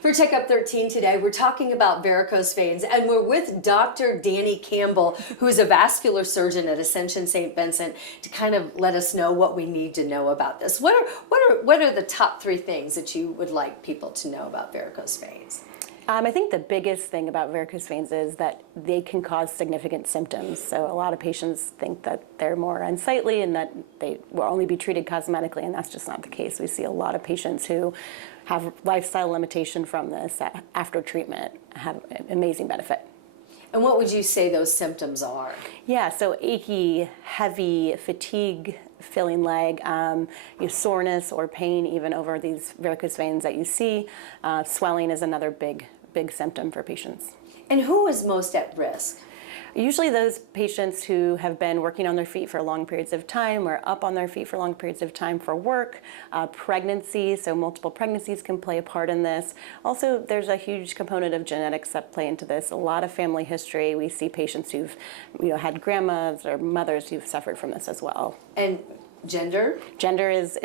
For Checkup 13 today, we're talking about varicose veins, and we're with Dr. Dani Campbell, who is a vascular surgeon at Ascension St. Vincent, to kind of let us know what we need to know about this. What are the top 3 things that you would like people to know about varicose veins? I think the biggest thing about varicose veins is that they can cause significant symptoms. So a lot of patients think that they're more unsightly and that they will only be treated cosmetically, and that's just not the case. We see a lot of patients who have lifestyle limitation from this after treatment have amazing benefit. And what would you say those symptoms are? Yeah, so achy, heavy, fatigue, feeling leg, soreness or pain even over these varicose veins that you see. Swelling is another big symptom for patients. And who is most at risk? Usually those patients who have been working on their feet for long periods of time or up on their feet for long periods of time for work, pregnancy, so multiple pregnancies can play a part in this. Also, there's a huge component of genetics that play into this. A lot of family history. We see patients who've had grandmas or mothers who've suffered from this as well. And gender? Gender is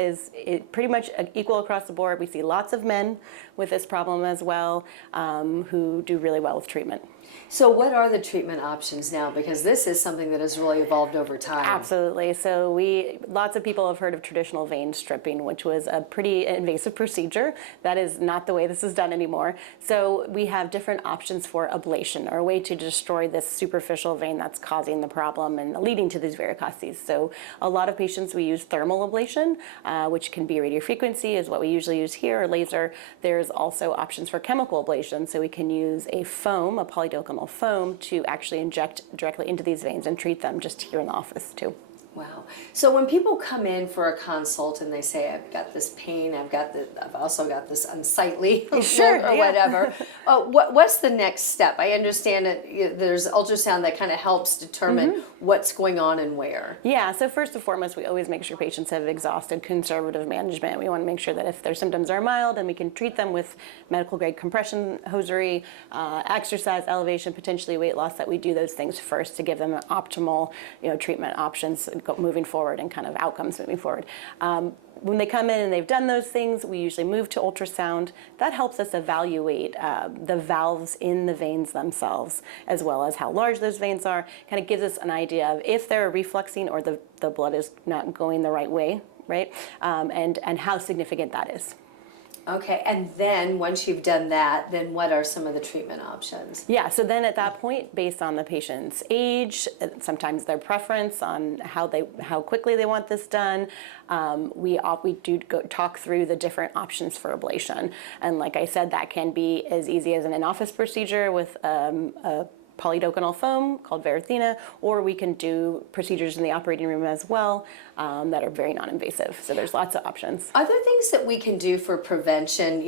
pretty much equal across the board. We see lots of men with this problem as well who do really well with treatment. So what are the treatment options now? Because this is something that has really evolved over time. Absolutely. So lots of people have heard of traditional vein stripping, which was a pretty invasive procedure. That is not the way this is done anymore. So we have different options for ablation, or a way to destroy this superficial vein that's causing the problem and leading to these varicoses. So a lot of patients, we use thermal ablation, which can be radiofrequency is what we usually use here, or laser. There's also options for chemical ablation. So we can use a foam, a polydocanol foam, to actually inject directly into these veins and treat them just here in the office too. Wow. So when people come in for a consult and they say, I've got this pain, I've also got this unsightly sure, or whatever, what's the next step? I understand that there's ultrasound that kind of helps determine what's going on and where. Yeah, so first and foremost, we always make sure patients have exhausted conservative management. We want to make sure that if their symptoms are mild, then we can treat them with medical grade compression hosiery, exercise, elevation, potentially weight loss, that we do those things first to give them an optimal treatment options moving forward and kind of outcomes moving forward. When they come in and they've done those things, we usually move to ultrasound. That helps us evaluate the valves in the veins themselves, as well as how large those veins are. Kind of gives us an idea of if they're refluxing or the blood is not going the right way, right? And how significant that is. Okay, and then once you've done that, then what are some of the treatment options? Yeah, so then at that point, based on the patient's age, sometimes their preference on how quickly they want this done, we do talk through the different options for ablation. And like I said, that can be as easy as an in-office procedure with a polydocanol foam called Varithena, or we can do procedures in the operating room as well that are very non-invasive. So there's lots of options. Are there things that we can do for prevention,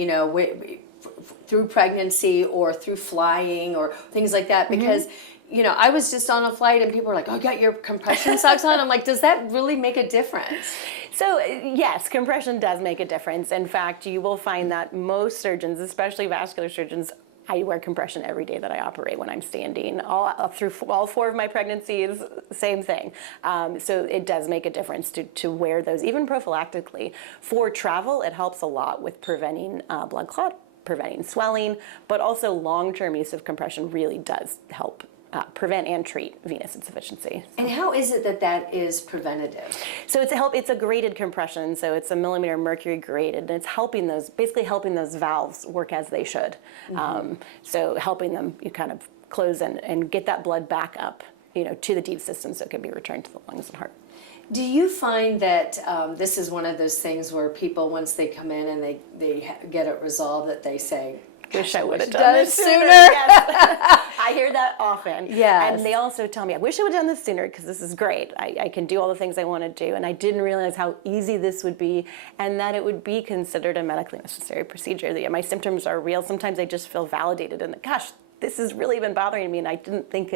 through pregnancy or through flying or things like that? Because I was just on a flight and people were like, oh, you got your compression socks on? I'm like, does that really make a difference? So yes, compression does make a difference. In fact, you will find that most surgeons, especially vascular surgeons, I wear compression every day that I operate when I'm standing. Through all 4 of my pregnancies, same thing. So it does make a difference to wear those, even prophylactically. For travel, it helps a lot with preventing blood clot, preventing swelling, but also long-term use of compression really does help prevent and treat venous insufficiency. And how is it that is preventative? So it's a graded compression, so it's a millimeter mercury graded, and it's basically helping those valves work as they should. So helping them kind of close and get that blood back up, to the deep system so it can be returned to the lungs and heart. Do you find that this is one of those things where people, once they come in and they get it resolved, that they say, wish I would have done this sooner. Yes. I hear that often. Yes. And they also tell me, I wish I would have done this sooner because this is great. I can do all the things I want to do, and I didn't realize how easy this would be and that it would be considered a medically necessary procedure. My symptoms are real. Sometimes I just feel validated and gosh, this has really been bothering me, and I didn't think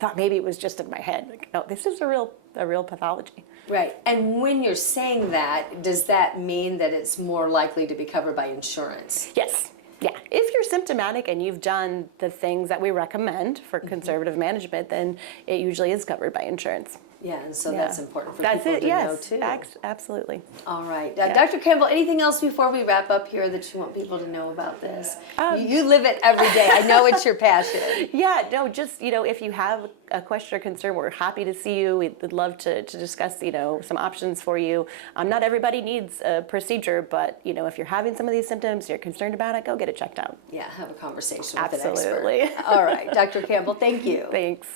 thought maybe it was just in my head. Like, no, this is a real pathology. Right. And when you're saying that, does that mean that it's more likely to be covered by insurance? Yes. Yeah, if you're symptomatic and you've done the things that we recommend for conservative management, then it usually is covered by insurance. Yeah, and so Yeah. that's important for That's people it, to yes, know too. absolutely. All right. Dr. Campbell, anything else before we wrap up here that you want people to know about this? You live it every day. I know it's your passion. Yeah, no, just, if you have a question or concern, we're happy to see you. We'd love to discuss, some options for you. Not everybody needs a procedure, but, if you're having some of these symptoms, you're concerned about it, go get it checked out. Yeah, have a conversation with Absolutely. an expert. All right. Dr. Campbell, thank you. Thanks.